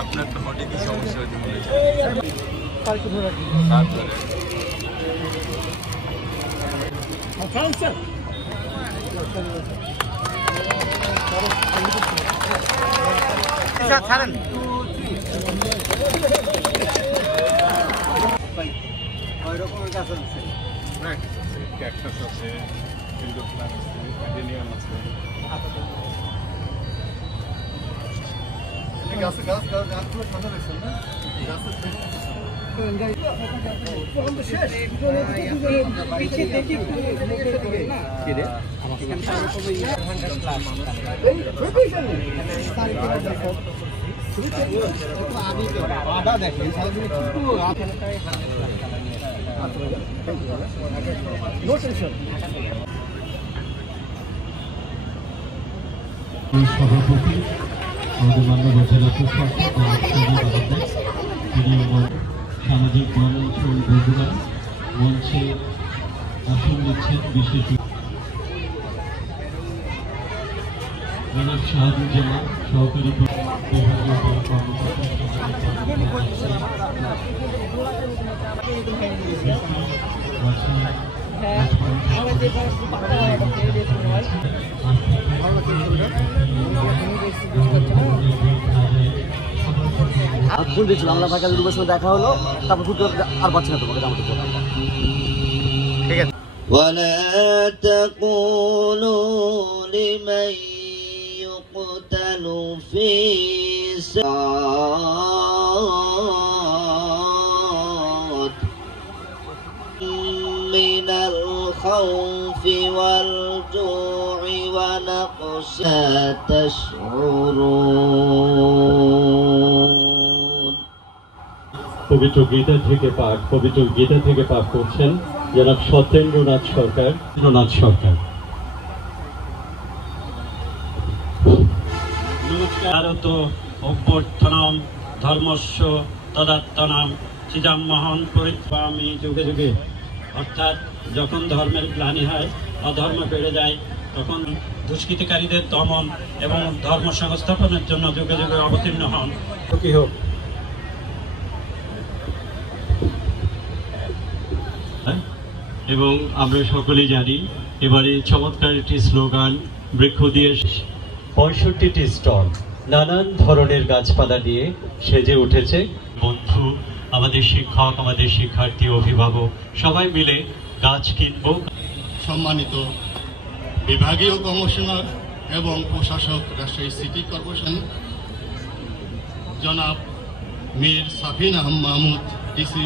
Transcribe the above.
আপনার তো হঠাৎ কি সমস্যা হয়েছে বলেছে ছাড়েন ওই রকমের গাছ আছে ক্যাকটাস আছে ইনডোর প্ল্যান্ট আছে অ্যাডেনিয়াম আছে গাছগুলো সাদা রয়েছে না গাছের আদা দেখেন সভাপতি আমাদের মাননীয় জেলা প্রশাসক সামাজিক গণঅঞ্চল বন্ধুরা মঞ্চে আসন নিচ্ছেন বিশেষ জনাব শাহাদুজ্জামান সহকারী বিভাগীয় ভুল দিয়েছিল আমরা ভাই কাজের রূপের সঙ্গে দেখা হলো তারপর ভুল আর পাচ্ছি না তোমাকে আমাদের ঠিক আছে ولا تقولوا لمن يقتل في سبيل من الخوف والجوع ونقص تشعرون পবিত্র গীতা থেকে পাঠ করছেন জনাব সত্যেন্দ্রনাথ সরকার। নমস্কার অভ্যর্থনম ধর্মস্য তদাত্তনাম চিদাম্মহন পরিত্রামি যুগে যুগে। অর্থাৎ যখন ধর্মের গ্লানি হয় অধর্ম বেড়ে যায় তখন দুষ্কৃতিকারীদের দমন এবং ধর্ম সংস্থাপনের জন্য যুগে যুগে অবতীর্ণ হন। কি হোক এবং আমরা সকলেই জানি এবারে চমৎকার একটি স্লোগান বৃক্ষ দিয়ে 65টি স্টল নানান ধরনের গাছপালা নিয়ে সেজে উঠেছে। বন্ধু, আমাদের শিক্ষক, আমাদের শিক্ষার্থী, অভিভাবক সবাই মিলে গাছ কিনব। সম্মানিত বিভাগীয় কমিশনার এবং প্রশাসক রাজশাহী সিটি কর্পোরেশন জনাব মীর সাফিন আহমদ মাহমুদ ডিসি